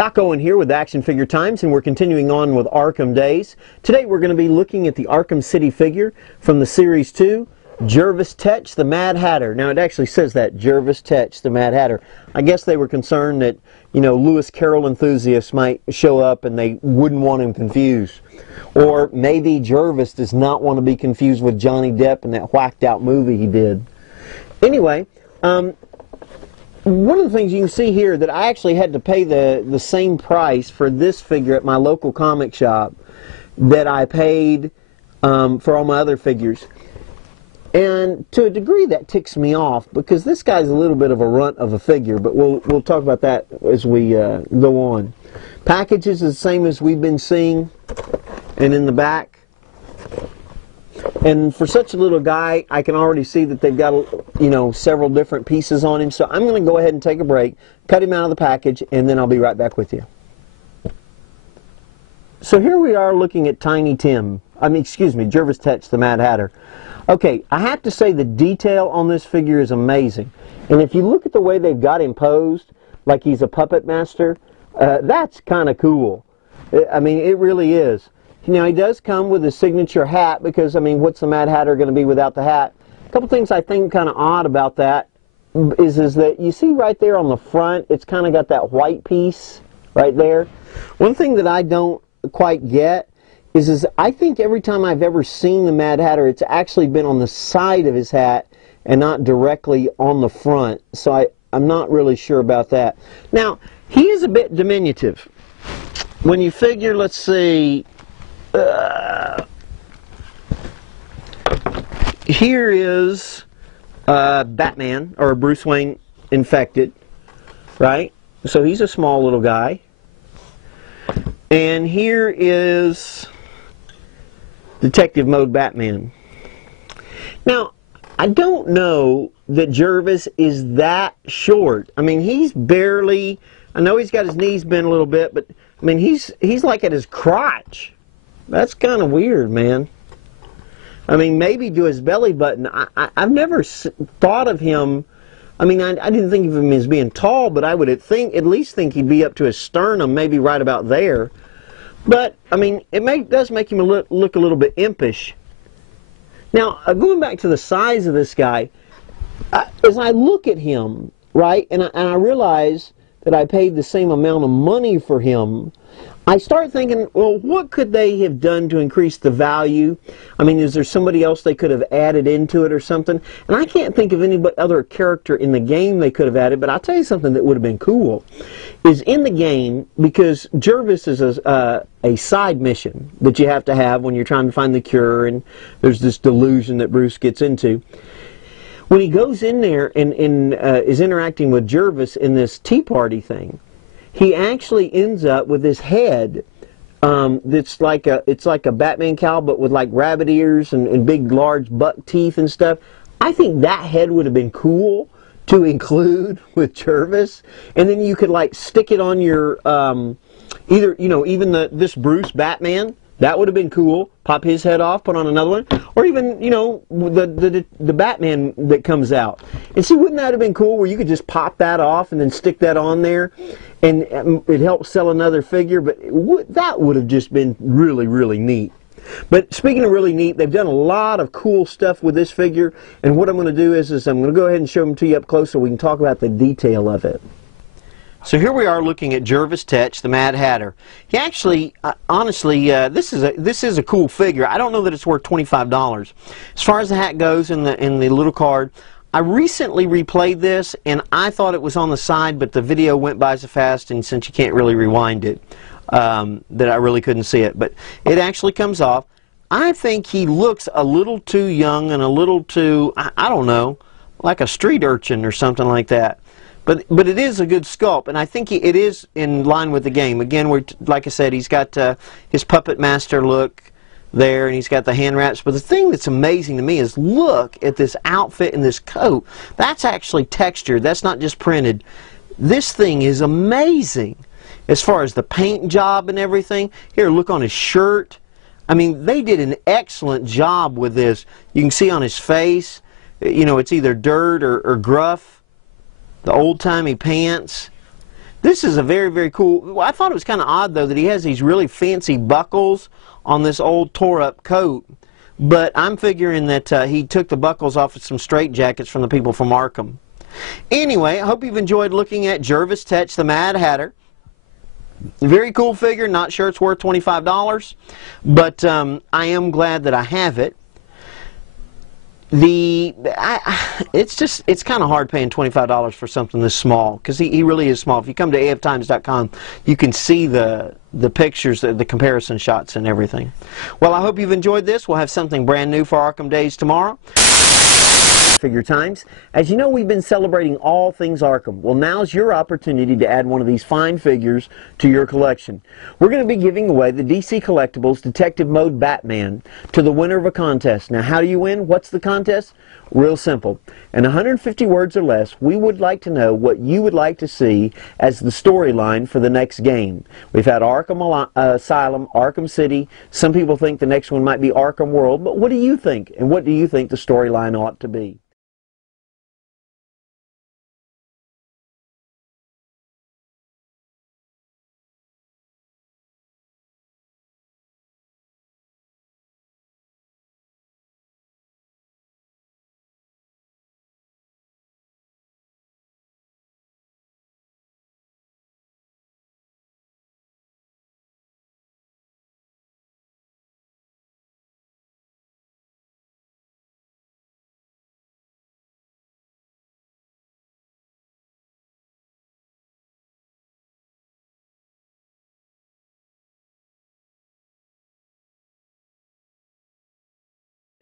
Doc Owen here with Action Figure Times, and we're continuing on with Arkham Days. Today we're going to be looking at the Arkham City figure from the Series 2, Jervis Tetch, the Mad Hatter. Now it actually says that, Jervis Tetch, the Mad Hatter. I guess they were concerned that, you know, Lewis Carroll enthusiasts might show up and they wouldn't want him confused. Or maybe Jervis does not want to be confused with Johnny Depp in that whacked out movie he did. Anyway, one of the things you can see here that I actually had to pay the same price for this figure at my local comic shop that I paid for all my other figures. And to a degree that ticks me off because this guy's a little bit of a runt of a figure, but we'll talk about that as we go on. Packages is the same as we've been seeing, and in the back. And for such a little guy, I can already see that they've got, you know, several different pieces on him. So I'm going to go ahead and take a break, cut him out of the package, and then I'll be right back with you. So here we are looking at Tiny Tim. Jervis Tetch, the Mad Hatter. Okay, I have to say the detail on this figure is amazing. And if you look at the way they've got him posed, like he's a puppet master, that's kind of cool. I mean, it really is. Now, he does come with a signature hat because, I mean, what's the Mad Hatter going to be without the hat? A couple things I think kind of odd about that is that you see right there on the front, it's kind of got that white piece right there. One thing that I don't quite get is I think every time I've ever seen the Mad Hatter, it's actually been on the side of his hat and not directly on the front. So I'm not really sure about that. Now, he is a bit diminutive. When you figure, let's see, here is Batman, or Bruce Wayne infected, right? So he's a small little guy. And here is Detective Mode Batman. Now, I don't know that Jervis is that short. I mean, he's barely, I know he's got his knees bent a little bit, but I mean, he's like at his crotch. That's kind of weird, man. I mean, maybe to his belly button. I've never thought of him. I mean, I didn't think of him as being tall, but I would at least think he'd be up to his sternum, maybe right about there. But, I mean, it does make him look a little bit impish. Now, going back to the size of this guy, as I look at him, right, and I realize that I paid the same amount of money for him, I start thinking, well, what could they have done to increase the value? I mean, is there somebody else they could have added into it or something? And I can't think of any other character in the game they could have added, but I'll tell you something that would have been cool. Is in the game, because Jervis is a side mission that you have to have when you're trying to find the cure, and there's this delusion that Bruce gets into. When he goes in there and is interacting with Jervis in this tea party thing, he actually ends up with this head that's like it's like a Batman cowl, but with like rabbit ears and big large buck teeth and stuff. I think that head would have been cool to include with Jervis, and then you could like stick it on your either, you know, even this Bruce Batman. That would have been cool. Pop his head off, put on another one. Or even, you know, the Batman that comes out. And see, wouldn't that have been cool where you could just pop that off and then stick that on there and it helps sell another figure? But that would have just been really, really neat. But speaking of really neat, they've done a lot of cool stuff with this figure. And what I'm going to do is I'm going to go ahead and show them to you up close so we can talk about the detail of it. So here we are looking at Jervis Tetch, the Mad Hatter. He actually, honestly, this is a cool figure. I don't know that it's worth $25. As far as the hat goes in the little card, I recently replayed this and I thought it was on the side, but the video went by so fast, and since you can't really rewind it, that I really couldn't see it. But it actually comes off. I think he looks a little too young and a little too, I don't know, like a street urchin or something like that. But it is a good sculpt, and I think it is in line with the game. Again, like I said, he's got his puppet master look there, and he's got the hand wraps. But the thing that's amazing to me is look at this outfit and this coat. That's actually textured. That's not just printed. This thing is amazing as far as the paint job and everything. Here, look on his shirt. I mean, they did an excellent job with this. You can see on his face, you know, it's either dirt or gruff. The old-timey pants. This is a very, very cool. Well, I thought it was kind of odd, though, that he has these really fancy buckles on this old tore-up coat. But I'm figuring that he took the buckles off of some straitjackets from the people from Arkham. Anyway, I hope you've enjoyed looking at Jervis Tetch, the Mad Hatter. Very cool figure. Not sure it's worth $25, but I am glad that I have it. It's kind of hard paying $25 for something this small, because he really is small. If you come to aftimes.com, you can see the pictures, the comparison shots and everything. Well, I hope you've enjoyed this. We'll have something brand new for Arkham Days tomorrow. Figure Times. As you know, we've been celebrating all things Arkham. Well, now's your opportunity to add one of these fine figures to your collection. We're going to be giving away the DC Collectibles Detective Mode Batman to the winner of a contest. Now, how do you win? What's the contest? Real simple. In 150 words or less, we would like to know what you would like to see as the storyline for the next game. We've had Arkham Asylum, Arkham City. Some people think the next one might be Arkham World, but what do you think? And what do you think the storyline ought to be?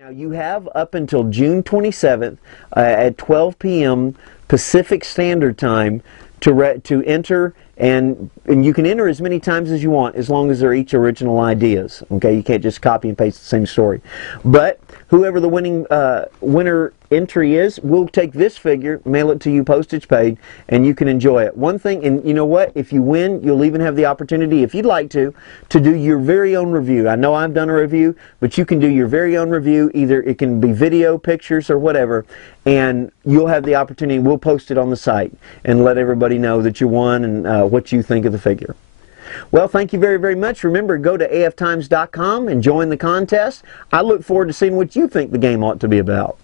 Now you have up until June 27th at 12 p.m. Pacific Standard Time to enter, and you can enter as many times as you want as long as they're each original ideas. Okay, you can't just copy and paste the same story. But whoever the winner entry is, we'll take this figure, mail it to you postage paid, and you can enjoy it. One thing, and you know what, if you win, you'll even have the opportunity, if you'd like to do your very own review. I know I've done a review, but you can do your very own review. Either it can be video, pictures, or whatever, and you'll have the opportunity. We'll post it on the site and let everybody know that you won and what you think of the figure. Well, thank you very, very much. Remember, go to aftimes.com and join the contest. I look forward to seeing what you think the game ought to be about.